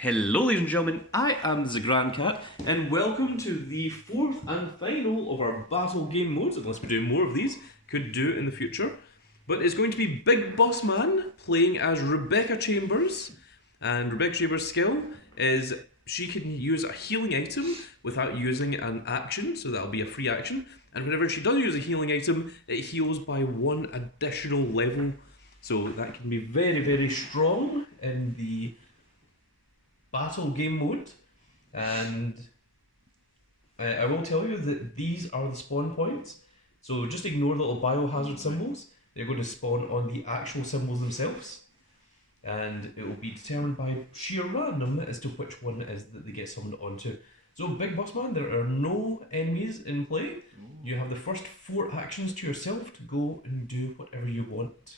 Hello, ladies and gentlemen, I am the Grand Cat, and welcome to the fourth and final of our battle game modes. Unless we do more of these, could do in the future. But it's going to be Big Boss Man playing as Rebecca Chambers, and Rebecca Chambers' skill is she can use a healing item without using an action, so that'll be a free action. And whenever she does use a healing item, it heals by one additional level. So that can be very, very strong in the battle game mode, and I will tell you that these are the spawn points, so just ignore the little biohazard symbols. They're going to spawn on the actual symbols themselves, and it will be determined by sheer random as to which one it is that they get summoned onto. So Big Boss Man, there are no enemies in play. You have the first 4 actions to yourself to go and do whatever you want.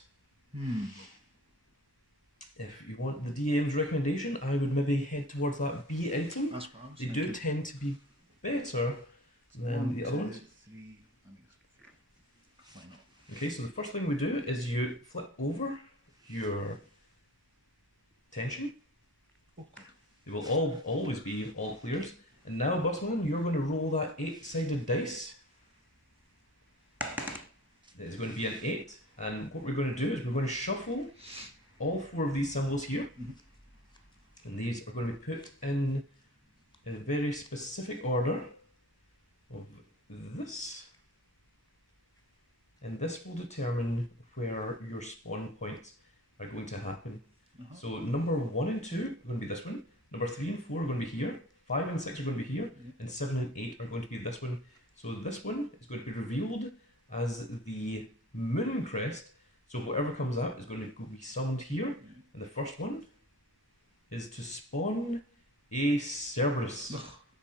If you want the DM's recommendation, I would maybe head towards that B item. That's what I was They thinking. do tend to be better than the other ones. 1, 2, 3, and why not? Okay, so the first thing we do is you flip over your tension. Oh, God. They will all always be all clears. And now, Bossman, you're going to roll that 8-sided dice. It's going to be an 8, and what we're going to do is we're going to shuffle all 4 of these symbols here, and these are going to be put in a very specific order of this, and this will determine where your spawn points are going to happen. So number 1 and 2 are going to be this one, number 3 and 4 are going to be here, 5 and 6 are going to be here, and 7 and 8 are going to be this one. So this one is going to be revealed as the moon crest. So whatever comes out is going to be summoned here, and the first one is to spawn a Cerberus.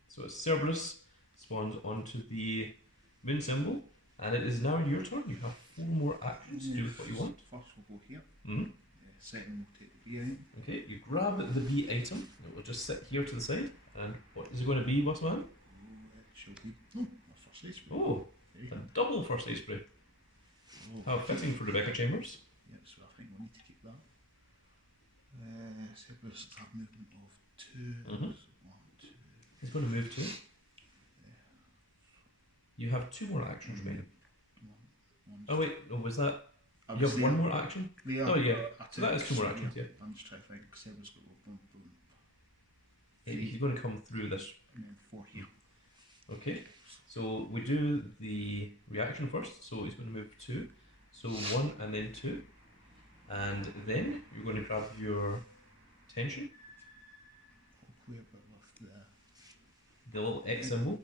So a Cerberus spawns onto the moon symbol, and it is now your turn. You have 4 more actions to do with what you want. First we'll go here. Mm-hmm. Second we'll take the B item. Okay, you grab the B item. It will just sit here to the side. And what is it going to be, Bossman? Oh, it shall be my first aid spray. Oh, There you a go. double first aid spray. Oh, How fitting for Rebecca Chambers. yeah, so I think we need to keep that. Cerberus have movement of 2. Mhm. So 1, 2. He's going to move too. You have 2 more actions remaining. One. Oh wait, oh, was that? I You was have 1 more action? there. Oh yeah, I so that is 2 more actions, yeah. I'm just trying to think. Cerberus got boom, boom. He's going to come through this. And then 4 here. Okay, so we do the reaction first. So he's going to move 2. So 1 and then 2. And then you're going to grab your tension, I'll play a bit with the little X symbol,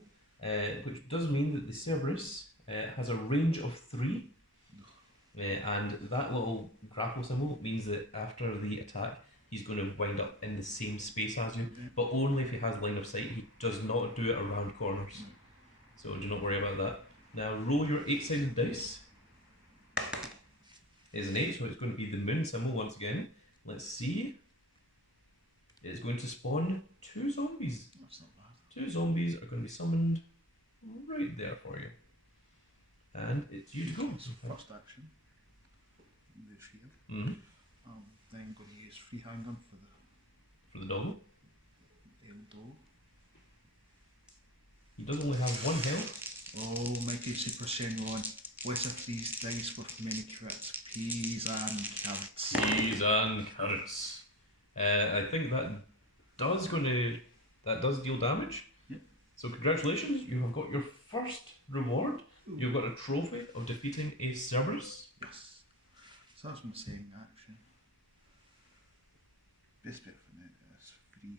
which does mean that the Cerberus has a range of 3. And that little grapple symbol means that after the attack, he's going to wind up in the same space as you, but only if he has line of sight. He does not do it around corners. So do not worry about that. Now roll your 8-sided dice. It's an 8, so it's going to be the moon symbol once again. Let's see. It's going to spawn 2 zombies. That's not bad. 2 zombies are going to be summoned right there for you. And it's you to go. So first action, move here. Mhm. I'm then going to use free handgun for For the doggo. the Eldo. He does only have 1 health. Oh, Mighty Super Shenron. What's of these dice with many crits? Peas and carrots. Peas and carrots. I think that does deal damage. Yep. So congratulations, you have got your first reward. Ooh. You've got a trophy of defeating a Cerberus. Yes. So that's my second action. Best bit for me is 3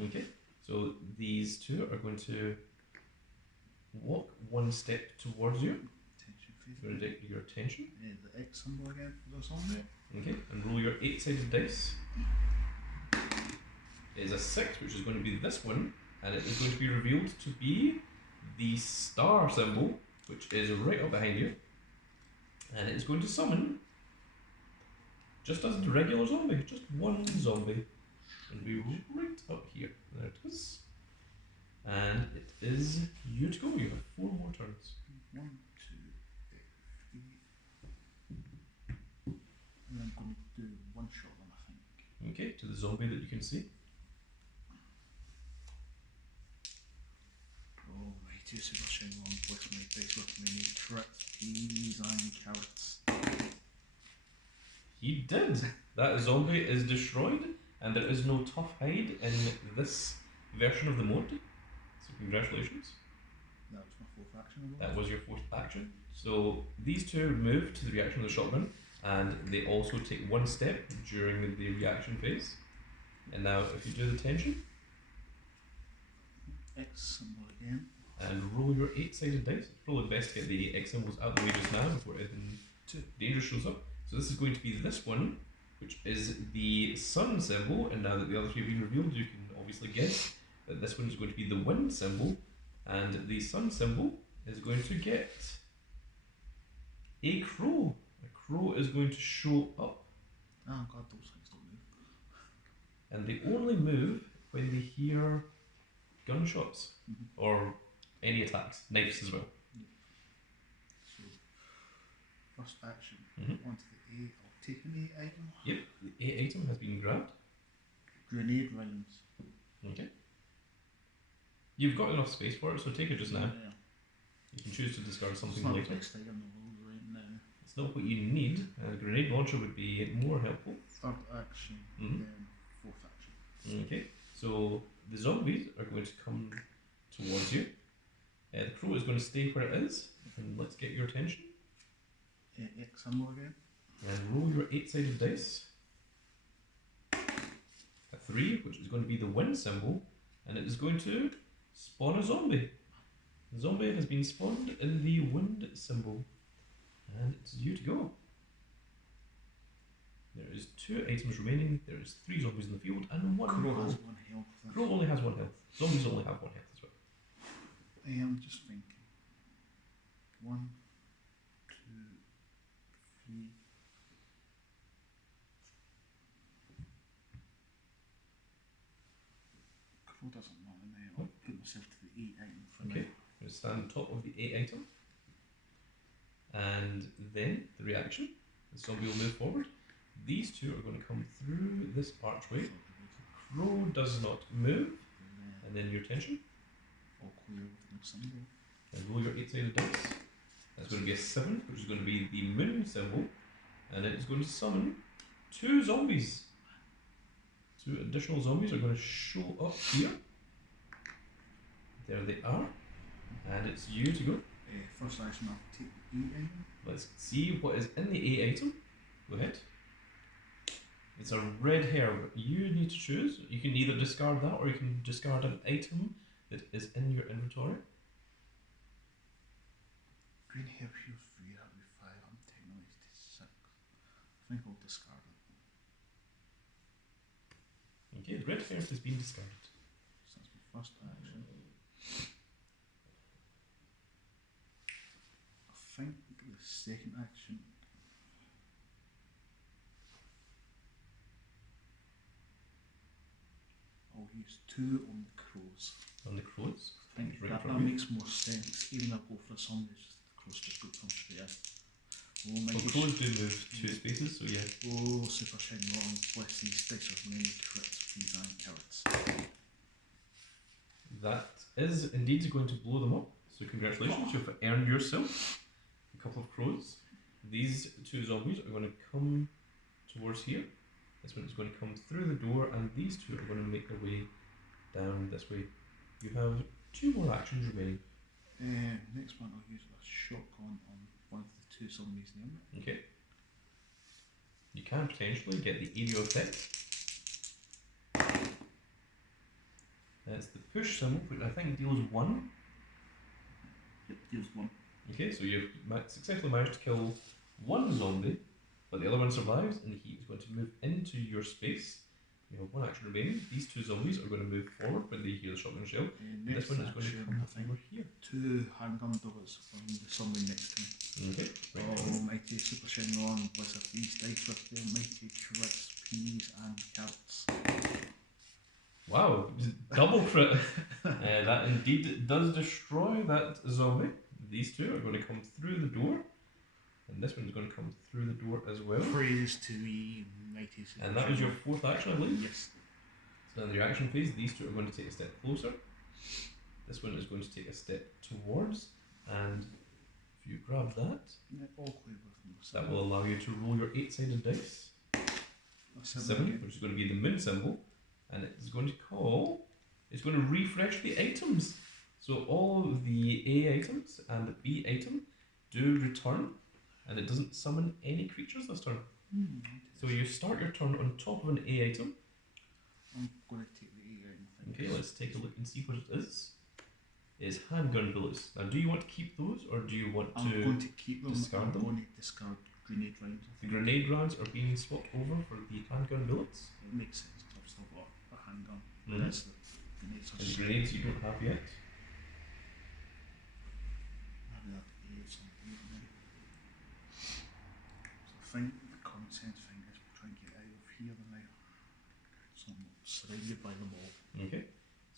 and 4. Okay. So these 2 are going to walk 1 step towards you. Attention You're going to take your attention. The X symbol again for the zombie. Okay, and roll your 8-sided dice. It is a 6, which is going to be this one, and it is going to be revealed to be the star symbol, which is right up behind you, and it is going to summon just as the regular zombie, just 1 zombie, and be right up here. There it is, and it is you to go. You have 4 more turns. 1, 2, 3. And I'm going to do 1 shot them, I think. Okay, to the zombie that you can see. Almighty Super Shenron, bless my dice with many crits, peas and carrots. He did! That zombie is destroyed, and there is no tough hide in this version of the mode. So congratulations. That was my fourth action. That was your fourth action. So these two move to the reaction of the shotgun, and they also take one step during the reaction phase. And now, if you do the tension, X symbol again. and roll your 8-sided dice, it's probably best to get the X symbols out of the way just now before anything danger shows up. So this is going to be this one, which is the sun symbol, and now that the other three have been revealed, you can obviously guess that this one is going to be the wind symbol, and the sun symbol is going to get a crow. A crow is going to show up, Oh god, those things don't move. and they only move when they hear gunshots or any attacks, knives as well. So, first action, Mhm. onto the A, I'll take an A item. Yep, the A item has been grabbed. Grenade rounds. Okay. You've got enough space for it, so take it just now. Yeah. You can choose to discard It's something not the later. best item in the world right now. It's not what you need. A grenade launcher would be more helpful. Third action, Mhm. then fourth action. Okay, so the zombies are going to come towards you. The crow is going to stay where it is, and let's get your attention. X symbol again. And roll your 8-sided dice. A 3, which is going to be the wind symbol, and it is going to spawn a zombie. The zombie has been spawned in the wind symbol, and it's you to go. There is 2 items remaining, there is 3 zombies in the field, and 1 Crow crow. has one health. Crow only has 1 health. Zombies only have 1 health as well. I am just thinking. 1, 2, 3. Crow doesn't matter now. I'll put myself to the 8 item for Okay. now. I'm going to stand on top of the 8 item. And then the reaction. The zombie will move forward. These two are going to come through this archway. Crow does not move. And then your tension. All clear with no symbol. And roll your 8-sided dice. That's going to be a 7, which is going to be the moon symbol. And it is going to summon 2 zombies. 2 additional zombies are going to show up here. There they are. And it's you to go. First action, I'll take the 8 item. Let's see what is in the A item. Go ahead. It's a red herb. You need to choose. You can either discard that or you can discard an item that is in your inventory. Green herb heals 3, that'll be 5. I'm technically 6. I think I'll discard it. Okay, the red herb has been discarded. So that's my first action. I think the second action. I'll use 2 on the crows. On the crows. I think Right that from you. makes more sense. Even though I go for the zombies, the crows just go come straight in. Oh my Well, gosh. crows do move 2 spaces, so yeah. Oh, Super Shine Ron, bless these dice with many crits, peas and carrots. That is indeed going to blow them up. So congratulations, you've earned yourself a couple of crows. These 2 zombies are going to come towards here. This one is going to come through the door, and these 2 are going to make their way down this way. You have 2 more actions remaining. Next one, I'll use a shotgun on one of the 2 zombies near me. Okay. You can potentially get the area effect. That's the push symbol, which I think deals 1. Yep, deals 1. Okay, so you've successfully managed to kill 1 zombie, but the other one survives, and he is going to move into your space. You have 1 action remaining. These 2 zombies are going to move forward when they hear the shotgun shell. Next This one is going to action, come I think over here. 2 handgun dollars from the zombie next to me. Okay. Right. Almighty Super Shine Ron, bless of these dice with the almighty crits, peas and carrots. Wow, double crit. That indeed does destroy that zombie. These 2 are going to come through the door, and this one's going to come through the door as well. Praise to the mighty Super And that was your Shenron. fourth action, I believe. Yes. So now in the reaction phase, these two are going to take a step closer. This one is going to take a step towards, and if you grab that, Yeah, all clear with no that symbol. will allow you to roll your 8-sided dice. A symbol 7, again. which is going to be the moon symbol, and it's going to it's going to refresh the items. So all of the A items and the B item do return, and it doesn't summon any creatures this turn. So you start your turn on top of an A item. I'm going to take the A out, I think. Okay, let's take a look and see what it is. It's handgun bullets. Now, do you want to keep those, or do you want I'm to? going to keep them. discard I'm them? going to discard grenade rounds. I The think. grenade rounds are being swapped over for the handgun bullets. It makes sense 'cause I've still got a handgun. Mhm. That's the grenades. Are And the s- grenades you don't have yet. Maybe that A something now. So I think the common sense thing is we'll try and get out of here now. So I'm not surrounded by them all. Okay,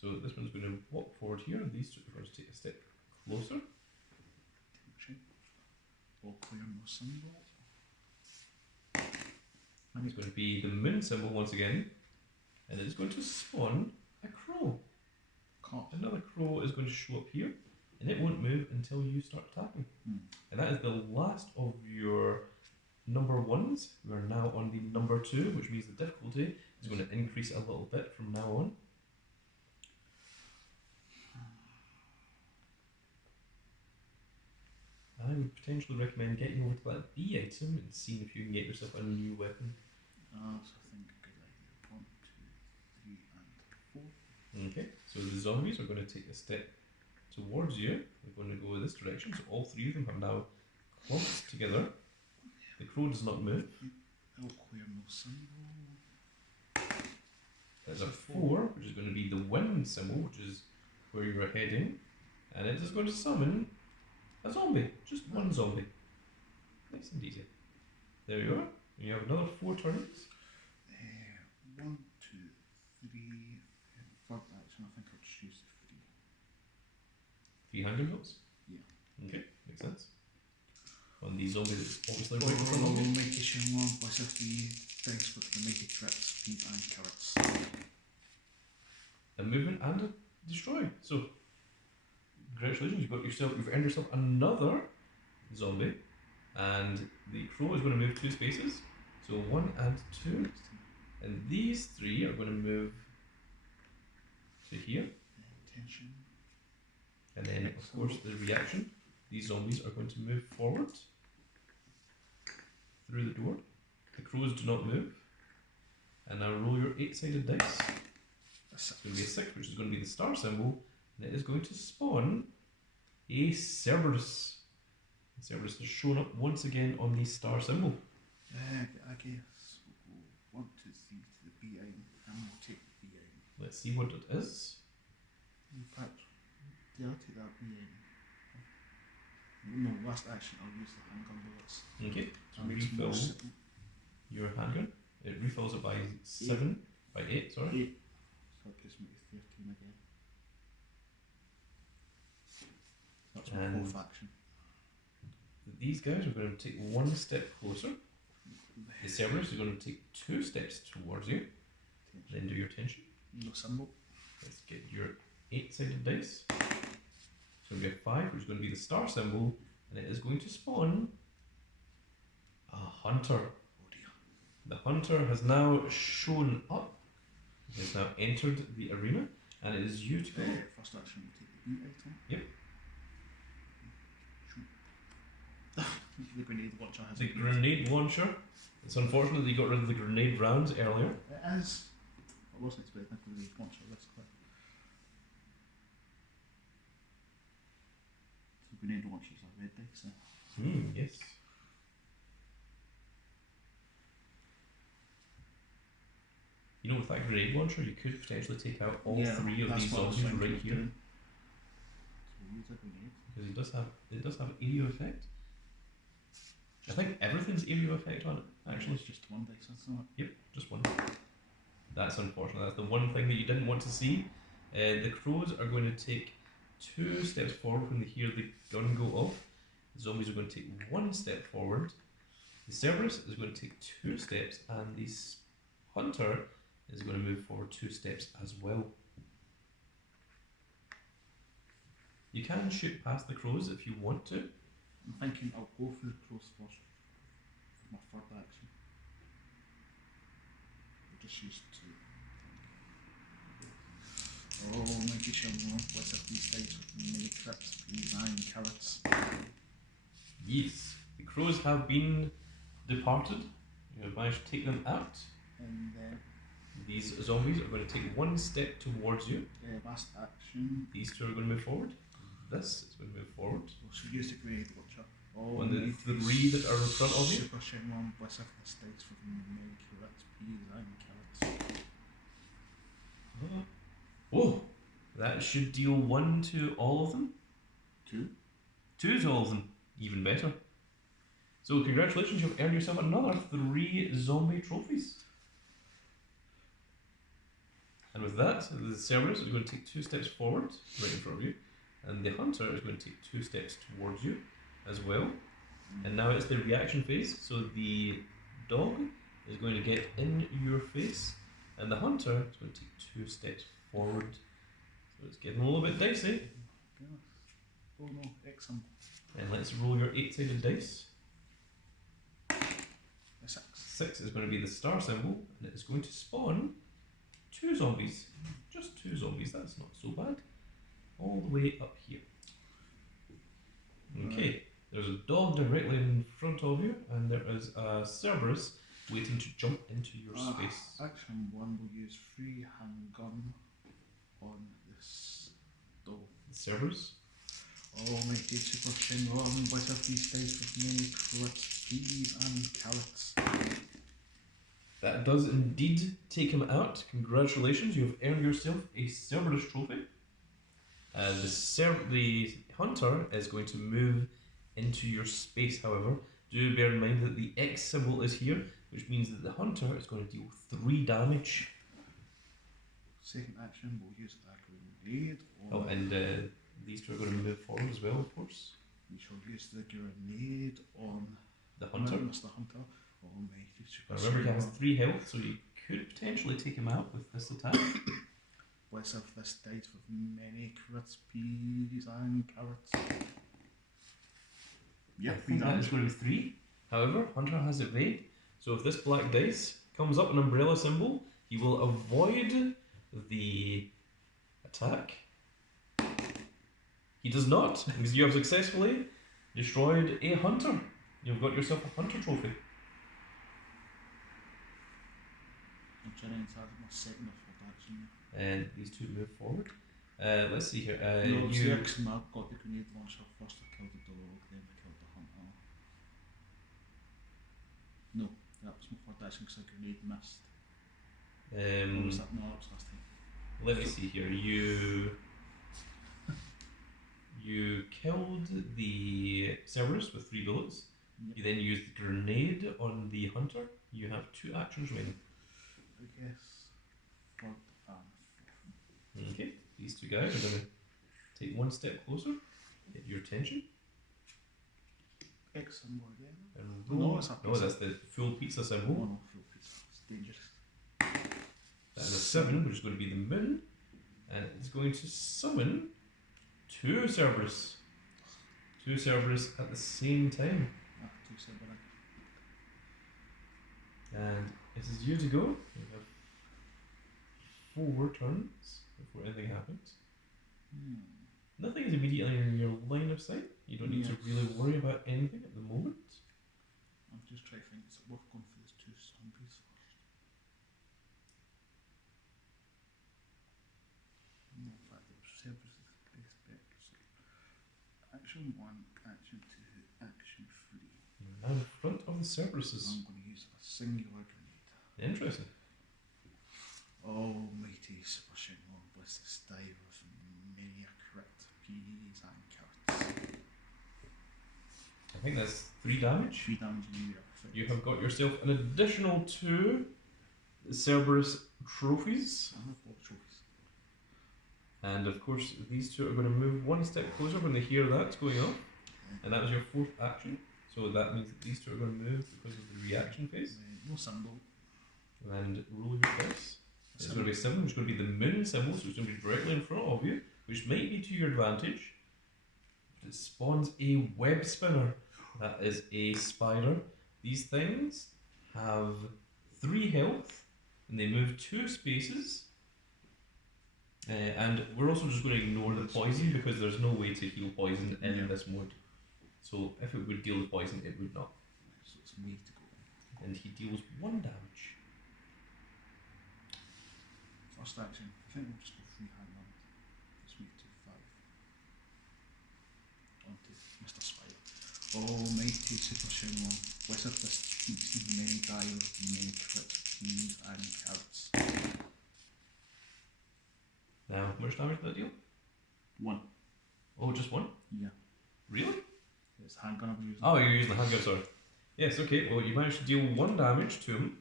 so this one's going to walk forward here, and these two are going to take a step closer. Attention. All clear, no symbol. And it's going to be the moon symbol once again, and it's going to spawn a crow. Caught. Another crow is going to show up here, and it won't move until you start attacking. And that is the last of your number ones. We are now on the number 2, which means the difficulty is going to increase a little bit from now on. I would potentially recommend getting over to that B item and seeing if you can get yourself a new weapon. That's I think a good idea. 1, 2, 3, and 4. Okay, so the zombies are going to take a step towards you. They're going to go this direction, so all three of them have now clumped together. The crow does not move. All clear, no symbol. There's a 4, which is going to be the wind symbol, which is where you're heading, and it is going to summon a zombie, just one zombie. Nice and easy. There you are. You have another 4 turns. 1, 2, 3. Third action, I think I'll just use the 3. 3 handgun bolts. Yeah. Okay, makes sense. On the zombie that's obviously Oh, right in front of you. Mighty Shenron, plus if the dice with the mighty crits, feet and carrots. A movement and a destroy. So, congratulations, you've earned yourself another zombie, and the crow is going to move 2 spaces. So 1 and 2, and these 3 are going to move to here, Tension. and then of course the reaction. These zombies are going to move forward through the door. The crows do not move. And now roll your 8-sided dice. It's going to be a 6, which is going to be the star symbol, and it is going to spawn a Cerberus. And Cerberus has shown up once again on the star symbol. I guess we'll go 1, 2, 3 to the B item, and we'll take the B item. Let's see what it is. In fact, yeah, I'll take that B item. No, last action, I'll use the handgun bullets. Okay, That makes more refill sense. your handgun. It refills it by 7, by 8, sorry. 8. So that gives me to 13 again. That's my And- fourth action. These guys are going to take 1 step closer. The Cerberus is going to take 2 steps towards you. Then do your tension. No symbol. Let's get your 8-sided dice. It's going to be a 5, which is going to be the star symbol, and it is going to spawn a hunter. Oh dear. The hunter has now shown up. He has now entered the arena, and it is you to go. First action, we'll take the B item. Yep. Shoot. The grenade launcher has The a B. grenade launcher. It's unfortunate that you got rid of the grenade rounds earlier. It is. I wasn't expecting a grenade launcher this quick. So grenade launchers are red dice. Yes. You know, with that grenade launcher, you could potentially take out all 3 of that's these what I was zombies thinking right of here. doing. So we'll use a grenade. Because it does have area effect. I think everything's area effect on it, actually. It's just one dice, isn't it? Yep, just one. That's unfortunate. That's the one thing that you didn't want to see. The crows are going to take 2 steps forward when they hear the gun go off. The zombies are going to take 1 step forward. The Cerberus is going to take 2 steps, and the Hunter is going to move forward 2 steps as well. You can shoot past the crows if you want to. I'm thinking I'll go for the crows first for my third action. I'll just use 2. Oh, Mighty Shyamalan, what's up these days with many crits, peas and carrots. Yes, the crows have been departed. You have managed to take them out. And then These zombies are going to take 1 step towards you. last action. These 2 are going to move forward. This is going to move forward. We'll use the grenade launcher. Oh, And the Mighty 3 that are in front of you. Super Shyamalan, what's up these days with many crits, peas and carrots. Oh, that should deal 1 to all of them. 2. 2 to all of them. Even better. So congratulations, you've earned yourself another 3 zombie trophies. And with that, the Cerberus is going to take 2 steps forward, right in front of you, and the Hunter is going to take 2 steps towards you as well. And now it's the reaction phase, so the dog is going to get in your face, and the Hunter is going to take 2 steps forward. So it's getting a little bit dicey. Oh no, excellent. And let's roll your 8-sided dice. A 6. 6 is going to be the star symbol, and it is going to spawn 2 zombies. Just 2 zombies, that's not so bad. All the way up here. Okay, there's a dog directly in front of you, and there is a Cerberus waiting to jump into your space. Action 1 will use free handgun on this dog. The Cerberus. Oh, Mighty Super Shyamalan, what up these days with many crits, peas and carrots. That does indeed take him out. Congratulations, you have earned yourself a Cerberus trophy. The Hunter is going to move into your space, however. Do bear in mind that the X symbol is here, which means that the Hunter is going to deal 3 damage. Second action, we'll use a grenade on... Oh, and these 2 are going to move forward as well, of course. We shall use the grenade on... The Hunter. Mr. Hunter. Oh, Mighty Super Now remember, he has Shyamalan. 3 health, so you could potentially take him out with this attack. Bless of this dice with many crits, peas and carrots. I Yep, think that is going to be 3. However, Hunter has evade, so if this black dice comes up an umbrella symbol, he will avoid the attack. He does not, because you have successfully destroyed a Hunter. You've got yourself a Hunter trophy. I'm trying to target my second or third action. And these 2 move forward. Let's see here. No, you... because I got the grenade launcher first. I killed the dog, then I killed the hunter. No, that was my third action because the grenade missed. Or was that? No, that was last time. Let me see here. You killed the Cerberus with 3 bullets. Yep. You then used the grenade on the Hunter. You have 2 actions remaining. I guess third and fourth. Okay, these 2 guys are going to take 1 step closer, get your attention, X symbol again. and No, roll. it's not No, pizza. that's the full pizza Oh symbol. no, full pizza. It's dangerous. That is a 7, which is going to be the moon, and it's going to summon 2 Cerberus. 2 Cerberus at the same time. Ah, 2 symbol. And it is you to go. You have 4 turns before anything happens. Nothing is immediately in your line of sight. You don't need to Yes. really worry about anything at the moment. I'm just trying to think, is it worth going for these 2 zombies first? No, in fact, it was Cerberus is the best bet. So, action 1, action 2, action 3. Now in front of the Cerberuses. I'm going to use a singular grenade. Interesting. Oh, Mighty Super Shyamalan, bless this die with many a crit, peas and carrots. I think that's 3 damage. 3 damage in the effect. You have got yourself an additional 2 Cerberus trophies. I have 4 trophies. And of course, these 2 are going to move 1 step closer when they hear that going on. And that was your fourth action. So that means that these two are going to move because of the reaction phase. No symbol. And roll your dice. It's going to be a 7, which is going to be the moon symbol, so it's going to be directly in front of you, which might be to your advantage. But it spawns a web spinner. That is a spider. These things have 3 health, and they move 2 spaces. And we're also just going to ignore the poison because there's no way to heal poison in this mode. So if it would deal the poison, it would not. So it's me to go. And he deals 1 damage. First action. I think we'll just go free hand on. This week to 5. On to Mr. Spider. Almighty Super Shenlong. Wizard this speaks in many dials, many crits, keys, and cards. Now, how much damage did that deal? 1. Oh, just 1? Yeah. Really? It's handgun I'm using. Oh, you're using the handgun, sorry. Yes, okay, well, you managed to deal 1 damage to him.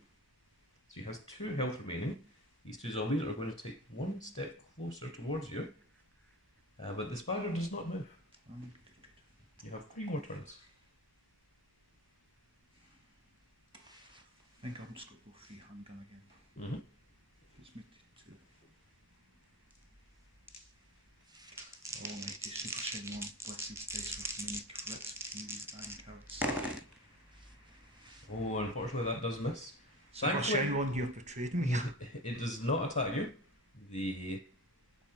So he has 2 health remaining. These 2 zombies are going to take 1 step closer towards you. But the spider does not move. You have 3 more turns. I think I'm just going to go free handgun again. Mm-hmm. It's me to 2. Almighty Super Shenlong. Blessed dice with many crits, keys, and cards. Oh, unfortunately that does miss. Super Thankfully, Shenlong, you've betrayed me. it does not attack you. The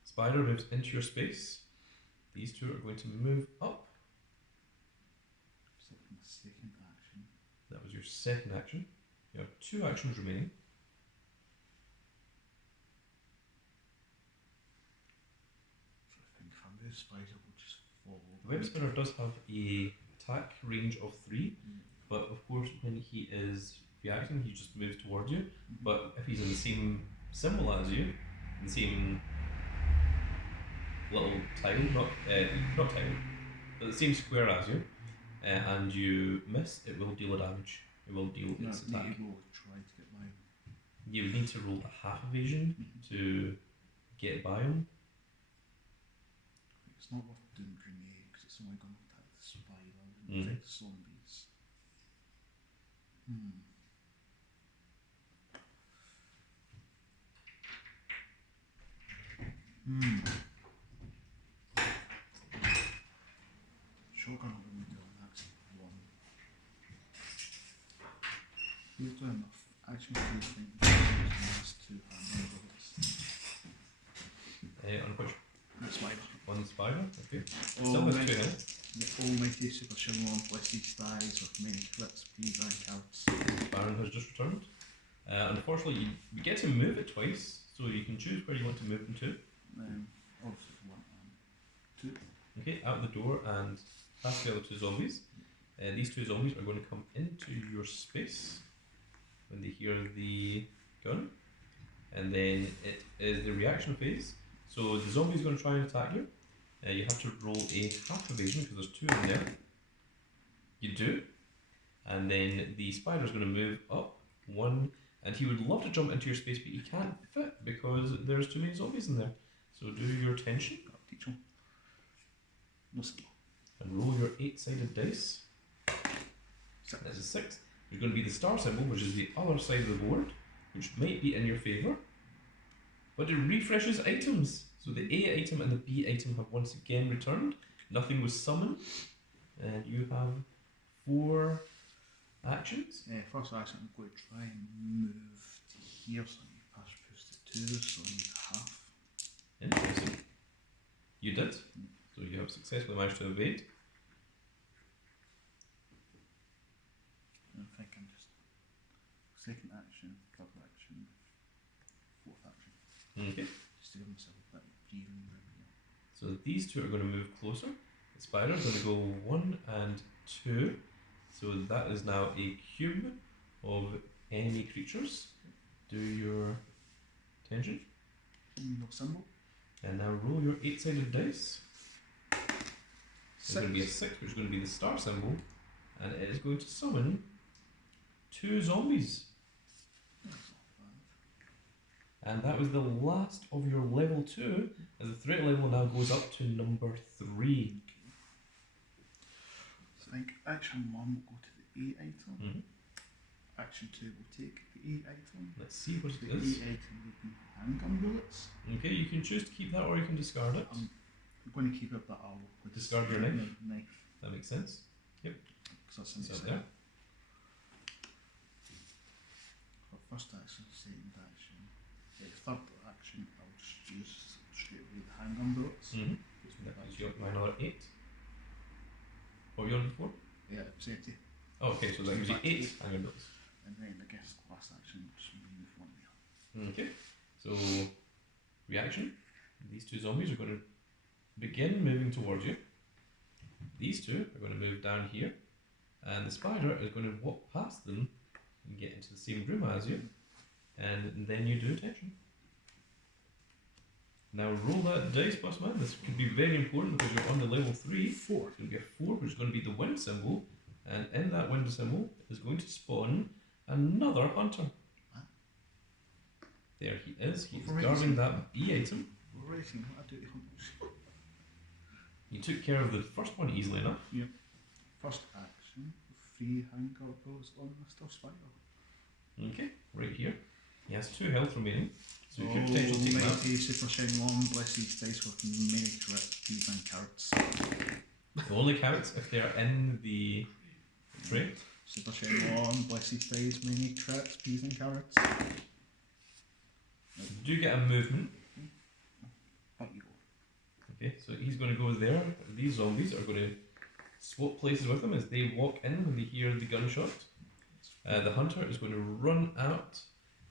spider moves into your space. These 2 are going to move up. So my second action. That was your second action. You have 2 actions remaining. So I think if I move spider, will just fall. The web spinner does have a attack range of 3, but of course when he is reacting, he just moves towards you. But if he's in the same symbol as you, in the same little tile, not tile, but the same square as you, and you miss, it will deal a damage. It will deal its attack. Will try to get mine. You would need to roll a half evasion to get by him. It's not worth doing grenade because it's only going to attack the spider and Mm. affect the zombies. Shotgun will only do an action 1. He's doing enough. Action 3 thing. Last 2 handgun bullets. On which? The spider. On the spider? Okay. Still has 2 health. The Almighty Super Shenlong blessed dies with many crits, keys, and cards. Baron has just returned. Unfortunately, you get to move it twice, so you can choose where you want to move them to. Obviously 1 and 2. Okay, out the door and past the other 2 zombies. These 2 zombies are going to come into your space when they hear the gun, and then it is the reaction phase. So the zombie is going to try and attack you. You have to roll a half evasion because there's 2 in there. You do, and then the spider is going to move up 1, and he would love to jump into your space, but he can't fit because there's too many zombies in there. So do your tension. I'll teach him. No symbol. And roll your 8-sided dice. 6. That's a 6. There's going to be the star symbol, which is the other side of the board, which might be in your favour. But it refreshes items. So the A item and the B item have once again returned. Nothing was summoned. And you have 4 actions. First action, I'm going to try and move to here, so I need to pass push to 2, so I need half. Interesting. You did. So you have successfully managed to evade. I think I'm just second action, third action, fourth action. Okay. Just to give myself a bit of breathing room here. So these 2 are going to move closer. The spider is going to go 1 and 2. So that is now a cube of enemy creatures. Do your tension. No symbol. And now roll your 8-sided dice. It's 6. going to be a 6, which is going to be the star symbol. And it is going to summon 2 zombies. That's not bad. And that was the last of your level 2, as the threat level now goes up to number 3. think action 1 will go to the A item. Mhm. Action 2 will take the A item. Let's see what The it is. A item would be handgun bullets. Okay, you can choose to keep that or you can discard it. I'm going to keep it, but I'll Discard your knife? Knife. That makes sense. Because that's in It's the up side. there. For first action, second action, third action, I'll just use straight away the handgun bullets. Mm-hmm. Gives me That back gives you to- up by another 8. What were you on before? Yeah, it was empty. Oh, okay, so that gives you Back to 8 eight. handgun bullets. And then I guess the last action, just move one there. Okay, so reaction. These two zombies are going to begin moving towards you. These two are going to move down here, and the spider is going to walk past them and get into the same room as you, and then you do attention. Now roll that dice, boss man. This could be very important because you're on the level 3. 4. It's going to be a 4, which is going to be the wind symbol, and in that wind symbol is going to spawn another hunter. Huh? There he is. He is Right. guarding that B item. Writing, what I do to hunters. You took care of the first one easily enough. First action, 3 handgun bullets on Mr. Spider. Okay, right here. He has 2 health remaining, so you could potentially take that. Mighty Super Shine 1, blessed dice with many crits, peas and carrots. It only counts if they're in the tray. Super Shine 1, blessed dice, many crits, peas and carrots. You do get a movement. But you go. Okay, so he's going to go there. These zombies are going to swap places with him as they walk in when they hear the gunshot. The hunter is going to run out,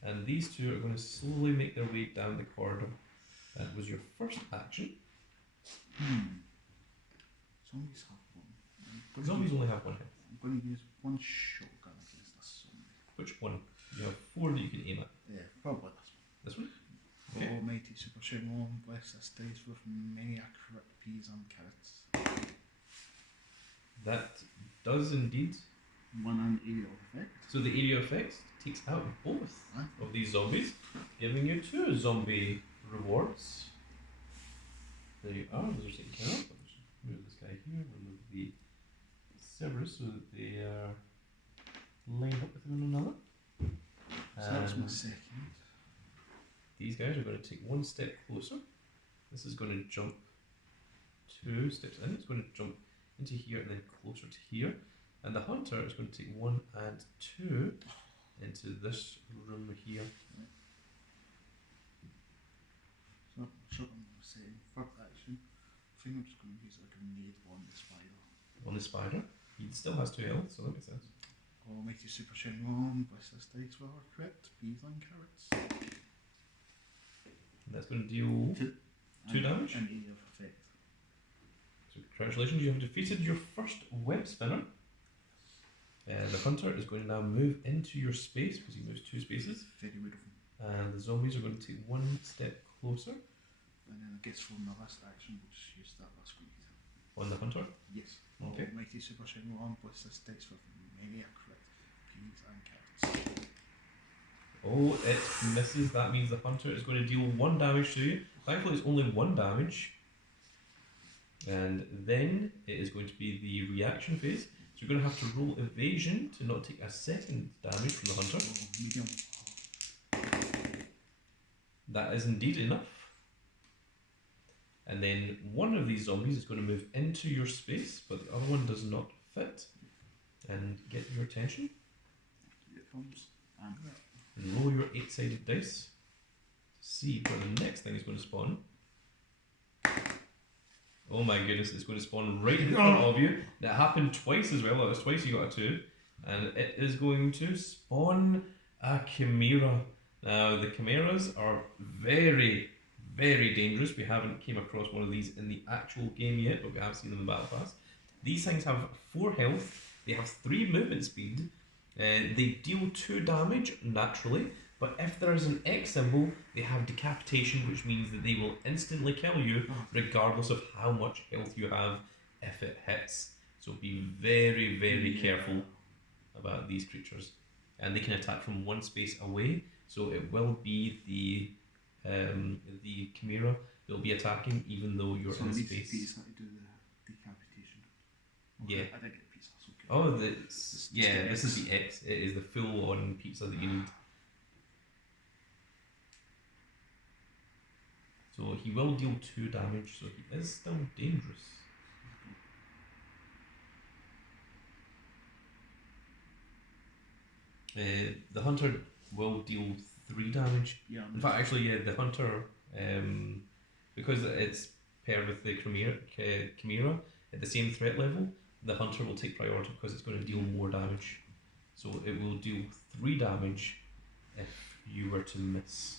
and these two are going to slowly make their way down the corridor. That was your first action. Zombies have one. Zombies only have 1 health. I'm going to use one shotgun against this zombie. Which one? You have 4 that you can aim at. Yeah, probably this one. This one? Okay. Almighty Super Shine 1, bless this dice with many crit, peas and carrots. That does indeed. 1 and area effect. So the area effects takes out both Huh? of these zombies, giving you 2 zombie rewards. There you are, those are taken care of. I'll just move this guy here, remove the Cerberus so that they are lined up with one another. So that's my And second. these guys are going to take 1 step closer. This is going to jump 2 steps in. It's going to jump into here and then closer to here. And the hunter is going to take 1 and 2 into this room here. So, shotgun my second. Third action. I think I'm just going to use a grenade on the spider. On the spider, he still has 2 health, so that makes sense. Almighty Super Shine 1, bless this dice with our crit, peas and carrots. And that's going to deal 2 damage. And area of effect. So congratulations, you have defeated your first web spinner. The hunter is going to now move into your space because he moves 2 spaces. Very beautiful. And the zombies are going to take 1 step closer And then I guess for my last action, we'll just use that last grenade. on the hunter. Yes. Okay. Almighty Super Shine 1, bless this dice with many crit, peas and carrots. Oh, it misses. That means the hunter is going to deal 1 damage to you. Thankfully, it's only 1 damage. And then it is going to be the reaction phase. So you're going to have to roll evasion to not take a second damage from the hunter. Oh, medium. That is indeed enough. And then one of these zombies is going to move into your space, but the other one does not fit. And get your attention. Here it comes. And And roll your 8-sided dice to see where the next thing is going to spawn. Oh my goodness, it's going to spawn right in front of you. That happened twice as well. That was twice you got a 2. And it is going to spawn a chimera. Now, the chimeras are very, very dangerous. We haven't came across one of these in the actual game yet, but we have seen them in Battle Pass. These things have 4 health. They have 3 movement speed. They deal 2 damage naturally, but if there is an X symbol, they have decapitation, which means that they will instantly kill you regardless of how much health you have if it hits. So be very, very careful about these creatures. And they can attack from 1 space away, so it will be the chimera that will be attacking even though you're so in these space. pieces had to do the decapitation. Yeah. I did get a piece. Oh, It's yeah, the this is X. the X. It is the full-on pizza that you need. So he will deal 2 damage, so he is still dangerous. The hunter will deal 3 damage. Yeah. In fact, actually, yeah, the hunter, because it's paired with the Chimera at the same threat level, the hunter will take priority because it's going to deal more damage. So it will deal 3 damage if you were to miss,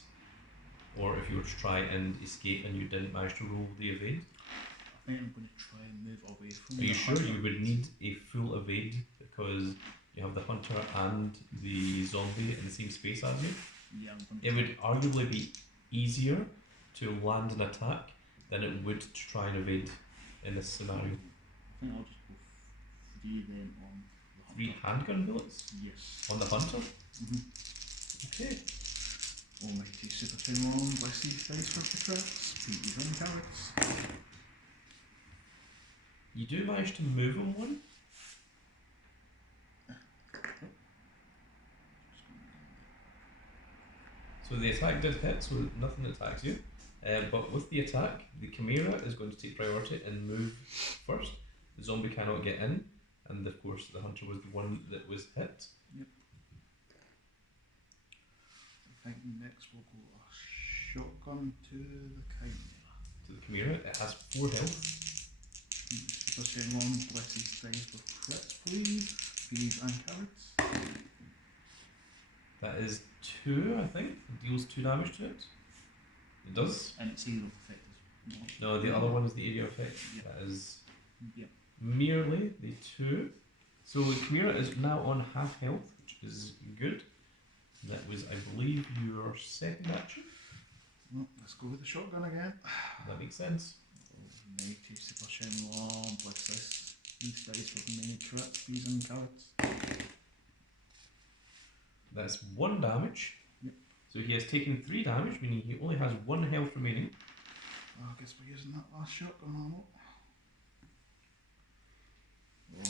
or if you were to try and escape and you didn't manage to roll the evade. I think I'm going to try and move away from Are you the sure hunter. you would need a full evade because you have the hunter and the zombie in the same space as you? Yeah, I'm going to It would arguably be easier to land an attack than it would to try and evade in this scenario. I think I'll just go 3 then on the hunter. 3 handgun bullets Yes. on the hunter? Mm-hmm. Okay. Almighty Super Shenlong, let's see dice for the crits, Petey's and carrots. You do manage to move on one. So the attack did hit, so nothing attacks you. But with the attack, the Chimera is going to take priority and move first. The zombie cannot get in, and of course the hunter was the one that was hit. I think next we'll go a shotgun to the Chimera. To the Chimera, it has 4 health. Super Shenlong, bless these dice with crits, please. Peas and carrots. That is 2, I think. It deals 2 damage to it. It does. And its area of effect is not. No, the other one is the area effect. Yeah. That is Yeah. merely the 2. So the Chimera is now on half health, which is good. That was, I believe, your second action. Well, let's go with the shotgun again. That makes sense. Almighty Super Shenlong, bless this. These dice with many crits, peas and carrots. That's 1 damage. Yep. So he has taken 3 damage, meaning he only has 1 health remaining. I guess we're using that last shotgun ammo.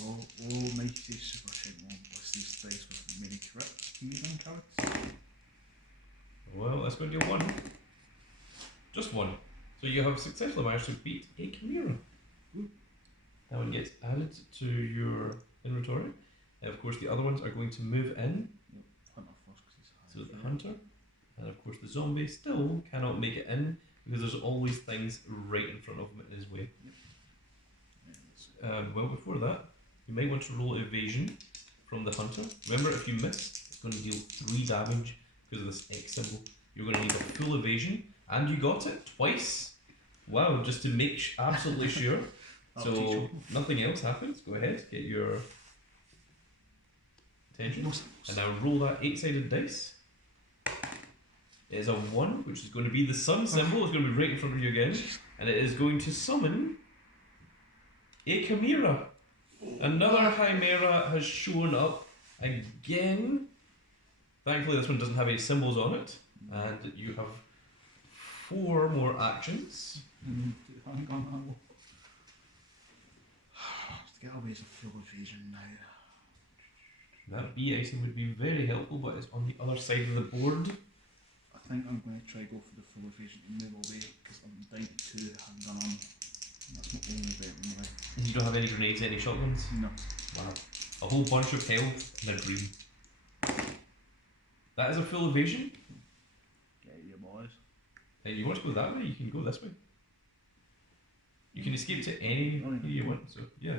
Oh, Almighty Super Shenlong, bless these dice with many crits, peas and carrots. Well, that's going to do 1. Just 1. So you have successfully managed to beat a Chimera. That one gets added to your inventory. And of course, the other ones are going to move in. Hunter first because he's high. So the hunter, and of course the zombie still cannot make it in because there's always things right in front of him in his way. Well, before that, you might want to roll evasion from the hunter. Remember, if you miss, it's going to deal 3 damage because of this X symbol. You're going to need a full evasion, and you got it twice. Wow, just to make absolutely sure. So nothing else happens. Go ahead, get your attention, and now roll that 8-sided dice. It is a 1, which is going to be the sun symbol. It's going to be right in front of you again, and it is going to summon a Chimera. Another Chimera has shown up again. Thankfully, this one doesn't have any symbols on it, and you have 4 more actions. Handgun ammo. To get away is a full evasion now. That B item would be very helpful, but it's on the other side of the board. I think I'm going to try go for the full evasion to move away because I'm down to 2 handgun ammo. That's my only bet in my life. And you don't have any grenades, any shotguns? No. Wow. A whole bunch of health and a dream. That is a full evasion. Get you boys. And you want to go that way, you can go this way. You can escape to any area you want, so yeah.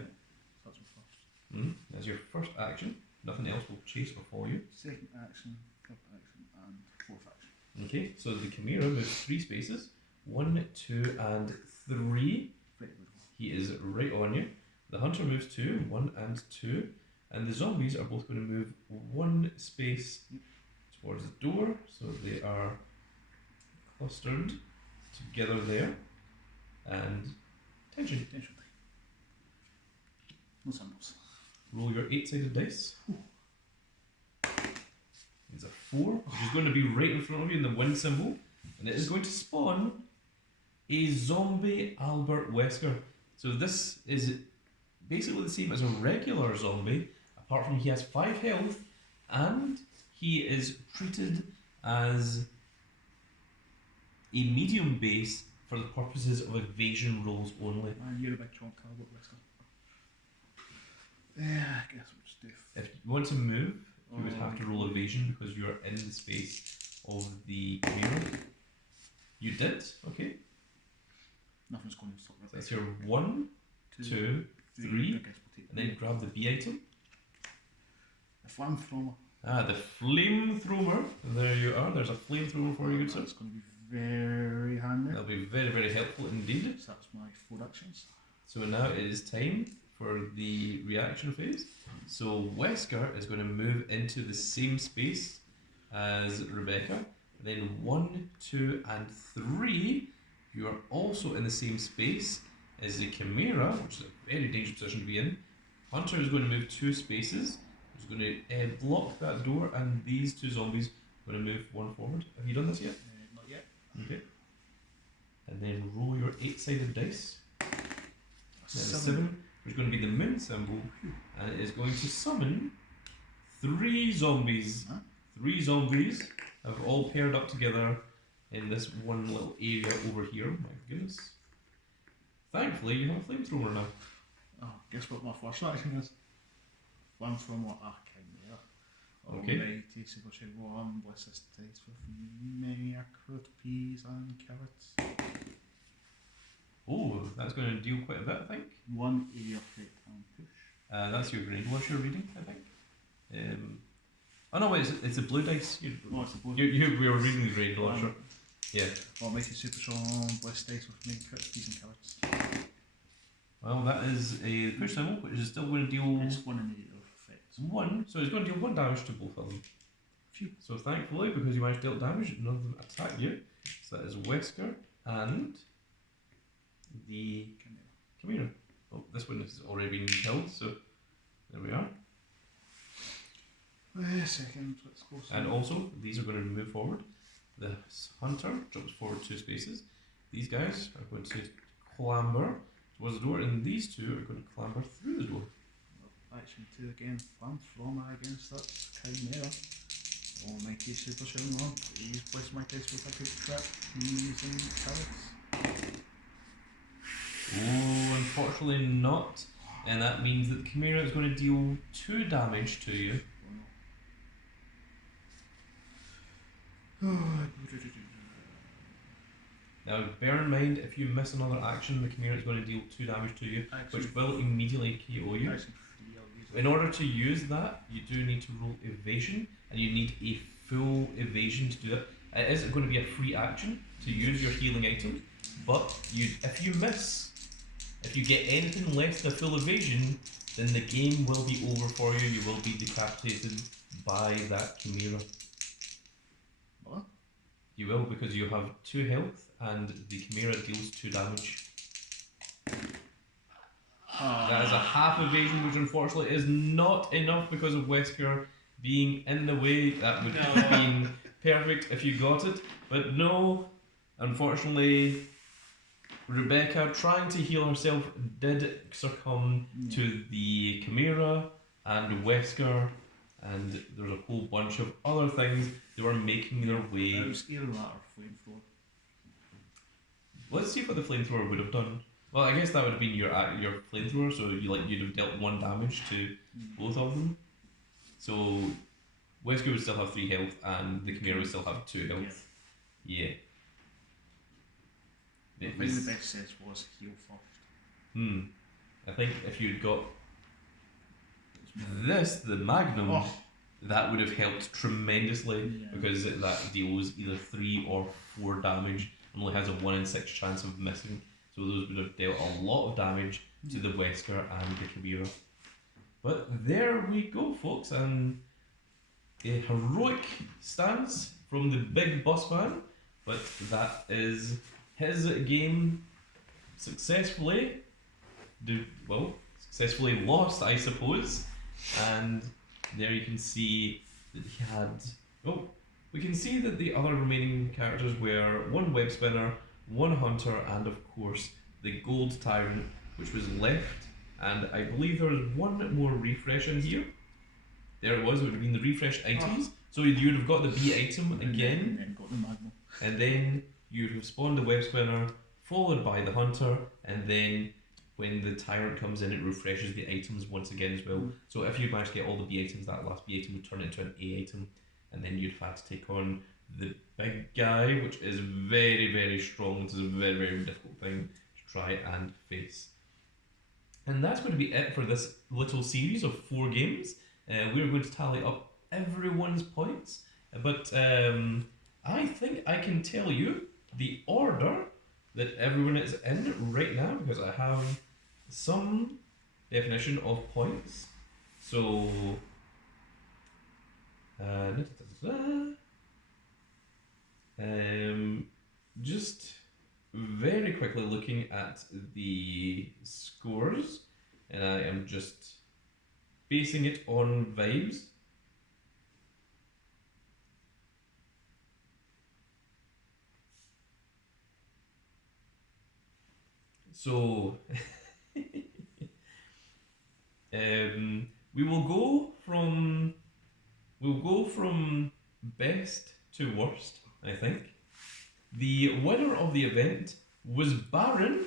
That's my first. That's your first action. Nothing else will chase or follow you. Second action, third action, and fourth action. Okay, so the Chimera moves 3 spaces. 1, 2, and 3. Very good. He is right on you. The hunter moves 2, 1 and 2. And the zombies are both going to move 1 space towards the door, so they are clustered together there. And tension. Tension. No symbols. Roll your 8-sided dice. It's a 4, which is going to be right in front of you in the wind symbol, and it is going to spawn a zombie Albert Wesker. So this is basically the same as a regular zombie, apart from he has 5 health and he is treated as a medium base for the purposes of evasion rolls only. Man, you're a big chunk cardboard whisker. Yeah, I guess we'll just do. If you want to move, you would have to roll evasion because you're in the space of the mirror. You did? Okay. Nothing's going to stop So that's your 1, 2, 3, I guess we'll take and then grab the B item. the flamethrower. Ah, the flamethrower. There you are. There's a flamethrower for you, good sir. That's going to be very handy. That'll be very, very helpful indeed. So that's my 4 actions. So now it is time for the reaction phase. So Wesker is going to move into the same space as Rebecca. Then 1, 2, and 3, you are also in the same space as the Chimera, which is a very dangerous position to be in. Hunter is going to move 2 spaces. He's going to block that door, and these 2 zombies are going to move 1 forward. Have you done this yet? Not yet. Okay. And then roll your 8-sided dice. Then a 7. 7, which is going to be the moon symbol, and it is going to summon 3 zombies. Huh? 3 zombies have all paired up together in this one little area over here. My goodness. Thankfully, you have a flamethrower now. Oh, guess what my first action is? Flamethrower, Chimera. Okay. Almighty Super Shed 1, bless this dice with many accurate peas and carrots. Oh, that's going to deal quite a bit, I think. 1 area effect and push. That's your grenade launcher reading, I think. Oh no, wait, it's a blue dice. Oh, it's the blue. We were reading the grenade launcher. Yeah. Almighty Super Strong, bless dice with many accurate peas and carrots. Well, that is a push symbol, which is still going to deal It's 1 in the area of effects. 1. So it's going to deal 1 damage to both of them. Phew. So thankfully, because you managed to deal damage, none of them attack you. So that is Wesker and the Chimera. Oh, this one has already been killed, so there we are. Wait a second, let's go. And also, these are going to move forward. The Hunter jumps forward 2 spaces. These guys are going to clamber towards the door, and these 2 are going to clamber through the door. Action 2 again, Flamethrower against that Chimera. Almighty Super Strong 1, please bless my dice with a good crap, peas and carrots. Oh, unfortunately not. And that means that the Chimera is going to deal 2 damage to you. Now, bear in mind, if you miss another action, the Chimera is going to deal 2 damage to you, which will immediately KO you. In order to use that, you do need to roll evasion, and you need a full evasion to do that. It is going to be a free action to use your healing item, but if you miss, if you get anything less than a full evasion, then the game will be over for you. You will be decapitated by that Chimera. What? You will, because you have 2 health and the Chimera deals 2 damage. That is a half evasion, which unfortunately is not enough because of Wesker being in the way. That would have been perfect if you got it, but no, unfortunately, Rebecca, trying to heal herself, did succumb to the Chimera and Wesker, and there's a whole bunch of other things they were making their way. It was either that or Flamethrower. Let's see what the flamethrower would have done. Well, I guess that would have been your flamethrower, so you'd have dealt 1 damage to both of them. So Wesker would still have 3 health, and the Chimera would still have 2 health. Yeah. I think the best sense was heal first. I think if you'd got the Magnum, that would have helped tremendously, because that deals either 3 or 4 damage, and only has a 1 in 6 chance of missing. So those would have dealt a lot of damage to the Wesker and the Chimera. But there we go, folks, and a heroic stance from the big boss man, but that is his game successfully lost, I suppose. And there you can see that he had. Oh, we can see that the other remaining characters were 1 web spinner, 1 hunter, and of course the gold tyrant, which was left and I believe there was one more refresh in here. There it was, it would have been the refresh items. So you'd have got the B item again, And then got the Magnum. and then you'd have spawned the web spinner, followed by the hunter, and then when the tyrant comes in, it refreshes the items once again as well. So if you manage to get all the B items, that last B item would turn into an A item, and then you'd have had to take on the big guy, which is very, very strong. It's a very, very difficult thing to try and face. And that's going to be it for this little series of 4 games. We're going to tally up everyone's points, but I think I can tell you the order that everyone is in right now, because I have some definition of points. So, just very quickly looking at the scores, and I am just basing it on vibes. So we'll go from best to worst, I think. The winner of the event was Baron,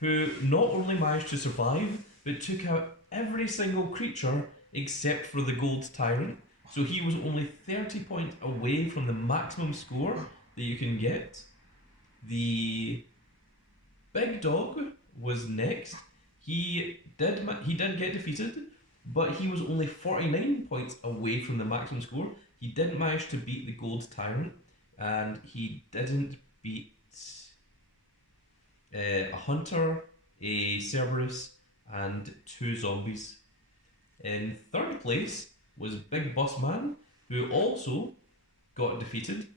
who not only managed to survive, but took out every single creature except for the Gold Tyrant. So he was only 30 points away from the maximum score that you can get. The Big Dog was next. He did get defeated, but he was only 49 points away from the maximum score. He didn't manage to beat the Gold Tyrant, and he didn't beat a Hunter, a Cerberus, and 2 zombies. In third place was Big Boss Man, who also got defeated.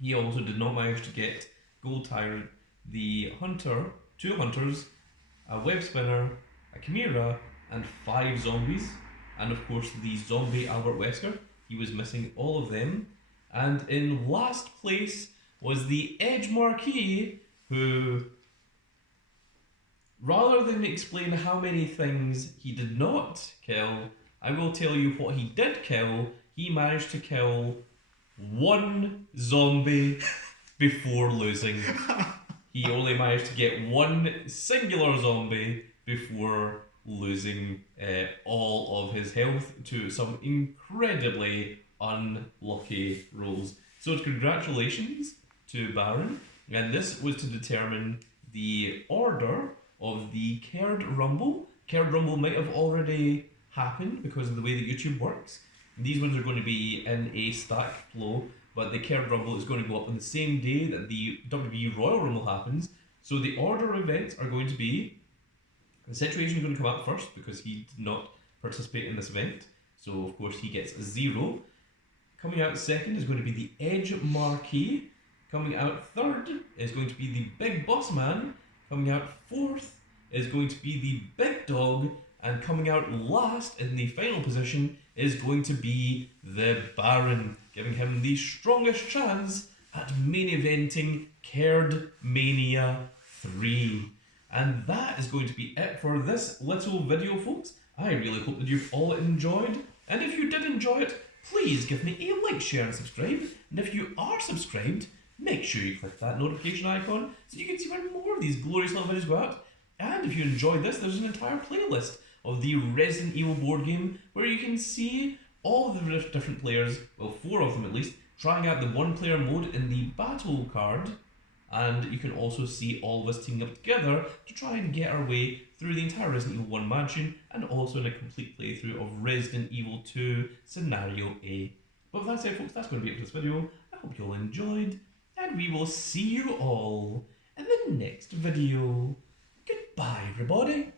He also did not manage to get Gold Tyrant, the Hunter, 2 Hunters, a Web Spinner, a Chimera, and 5 zombies. And of course the zombie Albert Wesker. He was missing all of them. And in last place was the Edge Marquis, who, rather than explain how many things he did not kill, I will tell you what he did kill. He managed to kill 1 zombie before losing. He only managed to get 1 singular zombie before losing all of his health to some incredibly unlucky rolls. So congratulations to Baron, and this was to determine the order of the Caird Rumble. Caird Rumble might have already happened because of the way that YouTube works. These ones are going to be in a stack flow, but the Caird Rumble is going to go up on the same day that the WWE Royal Rumble happens. So the order of events are going to be, the Situation is going to come up first because he did not participate in this event. So of course he gets a 0. Coming out second is going to be the Edge Marquis. Coming out third is going to be the Big Boss Man. Coming out fourth is going to be the Big Dog. And coming out last in the final position is going to be the Baron, giving him the strongest chance at main eventing Caird Mania 3. And that is going to be it for this little video, folks. I really hope that you've all enjoyed. And if you did enjoy it, please give me a like, share and subscribe. And if you are subscribed, make sure you click that notification icon so you can see when more of these glorious little videos go out. And if you enjoyed this, there's an entire playlist of the Resident Evil board game where you can see all of the different players, well 4 of them at least, trying out the 1-player mode in the battle card. And you can also see all of us teaming up together to try and get our way through the entire Resident Evil 1 mansion, and also in a complete playthrough of Resident Evil 2 Scenario A. But with that said, folks, that's going to be it for this video. I hope you all enjoyed, and we will see you all in the next video. Goodbye, everybody.